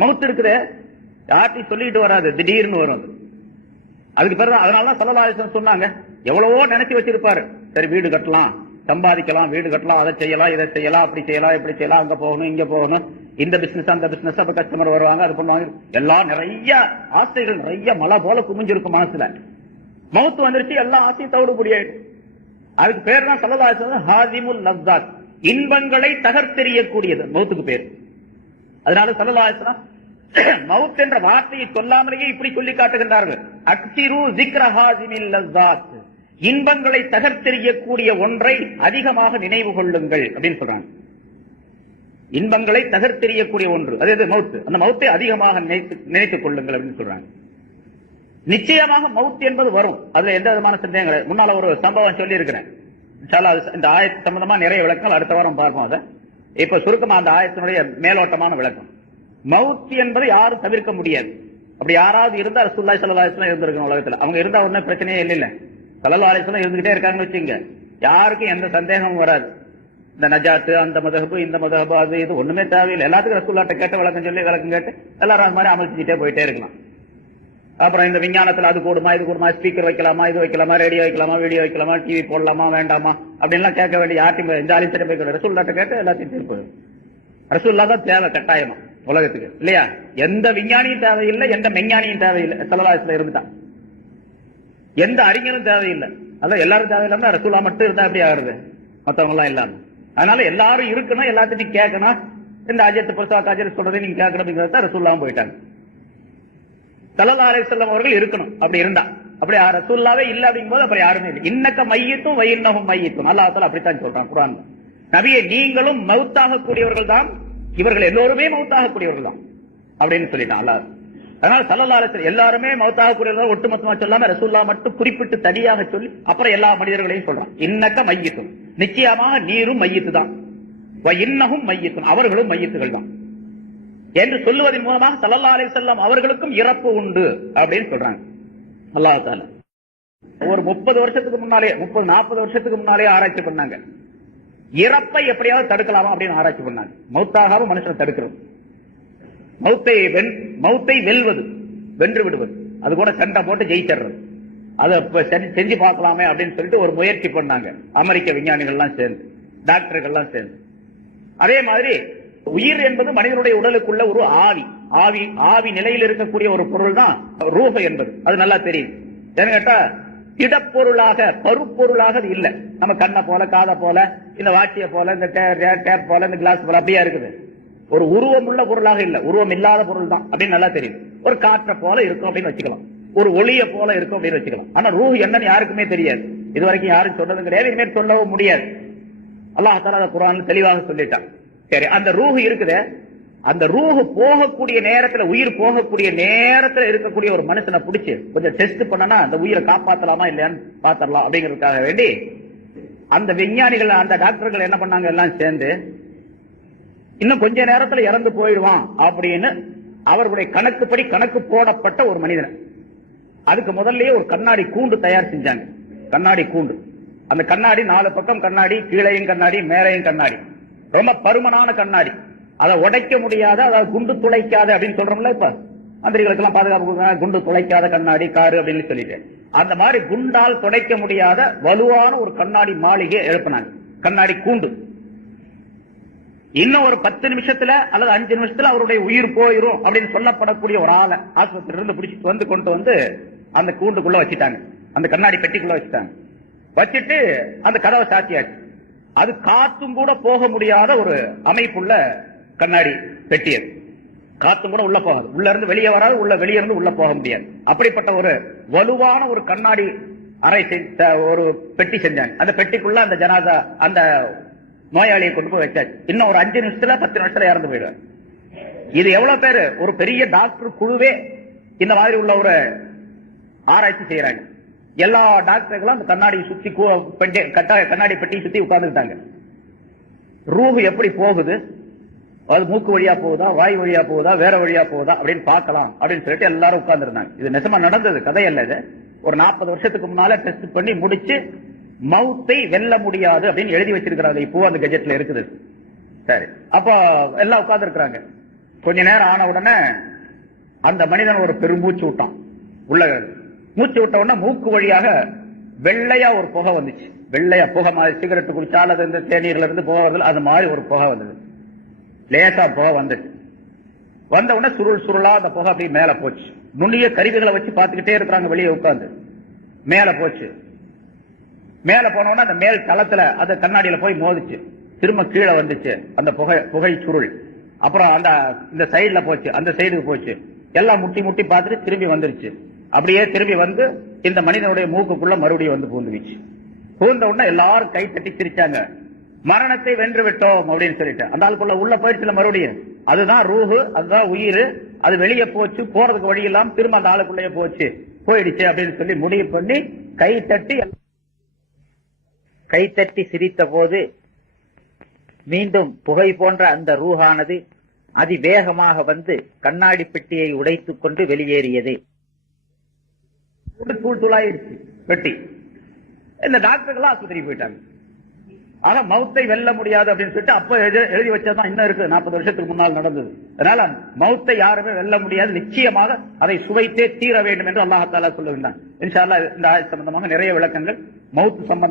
மவுத் இருக்குது யார்ட்டையும் சொல்லிட்டு வராது. திடீர்னு வரும் அது. அதுக்கு பிறகு அதனாலதான் சல்லல்லாஹு சொன்னாங்க. எவ்வளவோ நினைச்சு வச்சிருப்பாரு. சரி வீடு கட்டலாம். சம்பாதிக்கலாம் வீடு கட்டலாம். அதை செய்யலாம் இதை செய்யலாம். அப்படி செய்யலாம் இப்படி செய்யலாம். அங்க போகணும் இங்க போகணும். இந்த பிசினஸ் அந்த பிசினஸ் அப்ப கஸ்டமர் வருவாங்க அது பண்ணுவாங்க. எல்லாம் நிறைய ஆசைகள் நிறைய மலை போல குமிஞ்சிருக்கும் மனசுல. மவுத்து வந்துருச்சு எல்லா ஆசையும் தவிடுபடி ஆயிடும் அதுக்கு பேர் தான் சல்லல்லாஹு ஹாதிமுல் லஸ்ஸாத் இன்பங்களை தகர்த்தெறியக்கூடியது. மவுத்துக்கு பேர். அதனால சொல்லலாம் மவுத் என்ற வார்த்தையை சொல்லாமலேயே இப்படி சொல்லி காட்டுகின்றார்கள். அக்சிரு ஜிக்ர லஸ்ஸாத். இன்பங்களை தகர்த்தெறியக்கூடிய ஒன்றை அதிகமாக நினைவு கொள்ளுங்கள் அப்படின்னு சொல்றாங்க. இன்பங்களை தகர்த்தெறியக்கூடிய ஒன்று. அது எது? அந்த மவுத்தை அதிகமாக நினைத்து நினைத்துக் கொள்ளுங்கள் அப்படின்னு சொல்றாங்க. நிச்சயமாக மவுத் என்பது வரும். அதுல எந்த விதமான சந்தேகம் முன்னால ஒரு சம்பவம் சொல்லி இருக்கிறேன் இந்த ஆயத்து சம்பந்தமா நிறைய விளக்கங்கள் அடுத்த வாரம் பார்ப்போம் அதை. இப்ப சுருக்கமா அந்த ஆயத்தினுடைய மேலோட்டமான விளக்கம். மவுத் என்பதை யாரும் தவிர்க்க முடியாது. அப்படி யாராவது இருந்தா ரசூல்லாய் சல்லா இருந்திருக்கணும் உலகத்துல. அவங்க இருந்தா ஒன்றும் பிரச்சனையே இல்ல இல்ல. சல்லா அலிஸ்லாம் இருந்துகிட்டே இருக்காங்கன்னு வச்சுங்க யாருக்கும் எந்த சந்தேகமும் வராது. இந்த நஜாத்து அந்த மதகபு இந்த மதகபு அது இது ஒண்ணுமே தேவையில்லை. எல்லாத்துக்கும் ரசூல்லாட்ட கேட்ட விளக்கம் சொல்லி விளக்கம் கேட்டு எல்லாரும் அது மாதிரி அமைச்சுக்கிட்டே போயிட்டே இருக்கலாம். அப்புறம் இந்த விஞ்ஞானத்துல அது கூடுமா இது கூடுமா ஸ்பீக்கர் வைக்கலாமா இது வைக்கலாமா ரேடியோ வைக்கலாமா வீடியோ வைக்கலாமா டிவி போடலாமா வேண்டாமா அப்படின்லாம் கேட்க வேண்டிய யார்ட்டையும் இந்த ஆலிசரை போய் ரசூல்லாட்ட கேட்டு எல்லாத்தையும் தீர்ப்பு ரசூல்லா தான் தேவை கட்டாயமா உலகத்துக்கு இல்லையா? எந்த விஞ்ஞானியும் தேவையில்லை எந்த மெஞ்ஞானியும் தேவையில்லை. சலதாசத்துல இருந்துட்டான். எந்த அறிஞரும் தேவையில்லை. அதான் எல்லாரும் தேவையில்லாம ரசூல்லா மட்டும் இருந்தா அப்படி ஆகுறது? மத்தவங்க எல்லாம் இல்லாம. அதனால எல்லாரும் இருக்கணும் எல்லாத்தையும் கேட்கணும். இந்த அஜித் பிரசாத் அஜித் சொல்றதை நீங்க கேட்கணும் அப்படிங்கறத ரசூல்லாம் போயிட்டாங்க. சல்லா அலிசல்லம் அவர்கள் இருக்கணும். அப்படி இருந்தா. அப்படி ரசூல்லாவே இல்ல அப்படிங்கும் போது அப்புறம் யாருமே இல்லை. இன்னக்க மையத்தும் வயின்னகும் மையத்தும். அல்லாஹால அப்படித்தான் சொல்றான் குரான் நபியை நீங்களும் மவுத்தாக கூடியவர்கள் தான். இவர்கள் எல்லோருமே மவுத்தாக கூடியவர்கள் தான். அப்படின்னு சொல்லிட்டான் அல்லாஹ். அதனால சல்லல்லா எல்லாருமே மவுத்தாக கூடியவர்கள் ஒட்டுமொத்தமா சொல்லாம ரசூல்லா மட்டும் குறிப்பிட்டு தனியாக சொல்லி அப்புறம் எல்லா மனிதர்களையும் சொல்றான். இன்னக்க மையத்தும். நிச்சயமாக நீரும் மையத்து தான் இன்னகும் மையத்தும். அவர்களும் மையத்துகள் தான். என்று சொல்லுவதன் மூலமாக சல்லல்லா அலி செல்லம் அவர்களுக்கும் இறப்பு உண்டு அப்படின்னு சொல்றாங்க. அல்லாஹால ஒரு முப்பது வருஷத்துக்கு முன்னாலே முப்பது நாற்பது வருஷத்துக்கு முன்னாலே ஆராய்ச்சி பண்ணாங்க. இறப்பை எப்படியாவது தடுக்கலாமா அப்படின்னு ஆராய்ச்சி பண்ணாங்க. மௌத்தாகவும் மனுஷனை தடுக்கிறோம். மௌத்தை மௌத்தை வெல்வது வென்று விடுவது. அது கூட சண்டை போட்டு ஜெயிச்சிடுறது. அதை செஞ்சு பார்க்கலாமே அப்படின்னு சொல்லிட்டு ஒரு முயற்சி பண்ணாங்க. அமெரிக்க விஞ்ஞானிகள்லாம் சேர்ந்து டாக்டர்கள்லாம் சேர்ந்து. அதே மாதிரி உயிர் என்பது மனிதனுடைய உடலுக்குள்ள ஒரு ஆவி. ஆவி ஆவி நிலையில் இருக்கக்கூடிய ஒரு பொருள் தான் ரூப என்பது. அது நல்லா தெரியும். ஏன்னு கேட்டா திடப்பொருளாக பருப்பொருளாக அது இல்ல. நம்ம கண்ணை போல காதை போல இந்த வாட்சிய போல இந்த டேப் போல இந்த கிளாஸ் போல அப்படியா இருக்குது. ஒரு உருவம் உள்ள பொருளாக இல்ல. உருவம் இல்லாத பொருள் தான் அப்படின்னு நல்லா தெரியும். ஒரு காற்றை போல இருக்கும் அப்படின்னு வச்சுக்கலாம். ஒரு ஒளிய போல இருக்கும் அப்படின்னு வச்சுக்கலாம். ஆனா ரூ என்னன்னு யாருக்குமே தெரியாது. இது வரைக்கும் யாரும் சொன்னதும் கிடையாது. இனிமேல் சொல்லவும் முடியாது. அல்லாஹால குரான் தெளிவாக சொல்லிட்டான். சரி அந்த ரூஹு இருக்குது. அந்த ரூஹு போகக்கூடிய நேரத்துல உயிர் போகக்கூடிய நேரத்துல இருக்கக்கூடிய ஒரு மனுஷனை பிடிச்சு கொஞ்சம் டெஸ்ட் பண்ணனா அந்த உயிரை காப்பாத்தலாமா இல்லையான்னு பாத்திரலாம் அப்படிங்கிறதுக்காக வேண்டி அந்த விஞ்ஞானிகள் அந்த டாக்டர்கள் என்ன பண்ணாங்க? எல்லாம் சேர்ந்து இன்னும் கொஞ்ச நேரத்துல இறந்து போயிடுவான் அப்படின்னு அவர்களுடைய கணக்குப்படி கணக்கு போடப்பட்ட ஒரு மனிதன். அதுக்கு முதல்லயே ஒரு கண்ணாடி கூண்டு தயார் செஞ்சாங்க. கண்ணாடி கூண்டு. அந்த கண்ணாடி நாலு பக்கம் கண்ணாடி கீழையும் கண்ணாடி மேலையும் கண்ணாடி. ரொம்ப பருமனான கண்ணாடி. அதை உடைக்க முடியாத அதாவது குண்டு துளைக்காத அப்படின்னு சொல்றோம்ல இப்ப. மந்திரிகளுக்கு எல்லாம் பாதுகாப்பு குண்டு துளைக்காத கண்ணாடி காரு அப்படின்னு சொல்லிட்டு. அந்த மாதிரி குண்டால் துடைக்க முடியாத வலுவான ஒரு கண்ணாடி மாளிகை எழுப்பினாங்க. கண்ணாடி கூண்டு. இன்னும் ஒரு பத்து நிமிஷத்துல அல்லது அஞ்சு நிமிஷத்துல அவருடைய உயிர் போயிரும் அப்படின்னு சொல்லப்படக்கூடிய ஒரு ஆளை ஆஸ்பத்திரி இருந்து பிடிச்சிட்டு வந்து கொண்டு வந்து அந்த கூண்டுக்குள்ள வச்சுட்டாங்க. அந்த கண்ணாடி பெட்டிக்குள்ள வச்சுட்டாங்க. வச்சுட்டு அந்த கதவை சாத்தியாச்சு. அது காத்தும் கூட போக முடியாத ஒரு அமைப்புள்ள கண்ணாடி பெட்டி அது காத்தும் கூட உள்ள போகாது. உள்ள இருந்து வெளியே வராது உள்ள வெளியே இருந்து உள்ள போக முடியாது. அப்படிப்பட்ட ஒரு வலுவான ஒரு கண்ணாடி அறை ஒரு பெட்டி செஞ்சாங்க. அந்த பெட்டிக்குள்ள அந்த ஜனாதா அந்த நோயாளியை கொண்டு போய் வச்சாச்சு. இன்னும் ஒரு அஞ்சு நிமிஷத்துல பத்து நிமிஷத்துல இறந்து போயிடுவார். இது எவ்வளவு பேரு? ஒரு பெரிய டாக்டர் குழுவே இந்த மாதிரி உள்ள ஒரு ஆராய்ச்சி செய்யறாங்க. எல்லா டாக்டர்களும் அந்த கண்ணாடியை சுத்தி கண்ணாடி பெட்டி சுத்தி உட்கார்ந்துட்டாங்க ரூஹு எப்படி போகுது? அது மூக்கு வழியா போகுதா? வாய் வழியா போகுதா? வேற வழியா போகுதா? அப்படின்னு பார்க்கலாம் அப்படின்னு சொல்லிட்டு எல்லாரும் உட்கார்ந்துருந்தாங்க. இது நிஜமா நடந்தது கதையல்ல இது. ஒரு நாற்பது வருஷத்துக்கு முன்னால டெஸ்ட் பண்ணி முடிச்சு மவுத்தை வெல்ல முடியாது அப்படின்னு எழுதி வச்சிருக்கிறாங்க. இப்போ அந்த கெஜெட்ல இருக்குது. சரி. அப்ப எல்லாம் உட்கார்ந்து இருக்கிறாங்க கொஞ்ச நேரம் ஆன உடனே அந்த மனிதன் ஒரு பெரும்பூச்சு விட்டான். உள்ள மூச்சு விட்ட உடனே மூக்கு வழியாக வெள்ளையா ஒரு புகை வந்துச்சு. வெள்ளையா புகை மாதிரி சிகரெட் குடிச்சா அல்லது இந்த தேநீர்ல இருந்து புகை வருது அது மாதிரி ஒரு புகை வந்தது. லேசா புகை வந்துச்சு. வந்த உடனே சுருள் சுருளா அந்த புகை அப்படியே மேல போச்சு. நுண்ணிய கருவிகளை வச்சு பார்த்துக்கிட்டே இருக்கிறாங்க வெளியே உட்காந்து மேல போச்சு. மேல போன அந்த மேல் தளத்துல அந்த கண்ணாடியில போய் மோதிச்சு. திரும்ப கீழே வந்துச்சு அந்த புகை புகை சுருள். அப்புறம் அந்த இந்த சைடுல போச்சு அந்த சைடுக்கு போச்சு. எல்லாம் முட்டி முட்டி பார்த்துட்டு திரும்பி வந்துருச்சு. அப்படியே திரும்பி வந்து இந்த மனிதனுடைய மூக்குக்குள்ள மறுபடியும் வந்து பூந்துவிச்சு பூந்த உடனே எல்லாரும் கை தட்டி சிரிச்சாங்க. மரணத்தை வென்று விட்டோம் அப்படின்னு சொல்லிட்டு. அந்த ஆளுக்குள்ள உள்ள போயிடுச்சுல மறுபடியும். அதுதான் ரூஹு அதுதான் உயிர். அது வெளியே போச்சு போறதுக்கு வழி இல்லாம திரும்ப அந்த ஆளுக்குள்ளேயே போச்சு. போயிடுச்சு அப்படின்னு சொல்லி முடிவு பண்ணி கை தட்டி சிரித்த போது மீண்டும் புகை போன்ற அந்த ரூஹானது அதிவேகமாக வந்து கண்ணாடி பெட்டியை உடைத்துக் கொண்டு வெளியேறியது. தூள் தூளாயிருச்சு இந்த டாக்டர்கள் ஆஸ்பத்திரிக்கு போயிட்டாங்க. ஆனா மௌத்தை வெல்ல முடியாது அப்படின்னு சொல்லிட்டு அப்ப எழுதி- வச்சதான் இன்னும் இருக்கு. நாற்பது வருஷத்துக்கு முன்னால் நடந்தது. அதனால மௌத்தை யாருமே வெல்ல முடியாது. நிச்சயமாக அதை சுவைத்தே தீர வேண்டும் என்று அல்லாஹாலா சொல்லுகின்றான் இன்ஷா இந்த சம்பந்தமாக நிறைய விளக்கங்கள். மௌத் சம்பந்தம்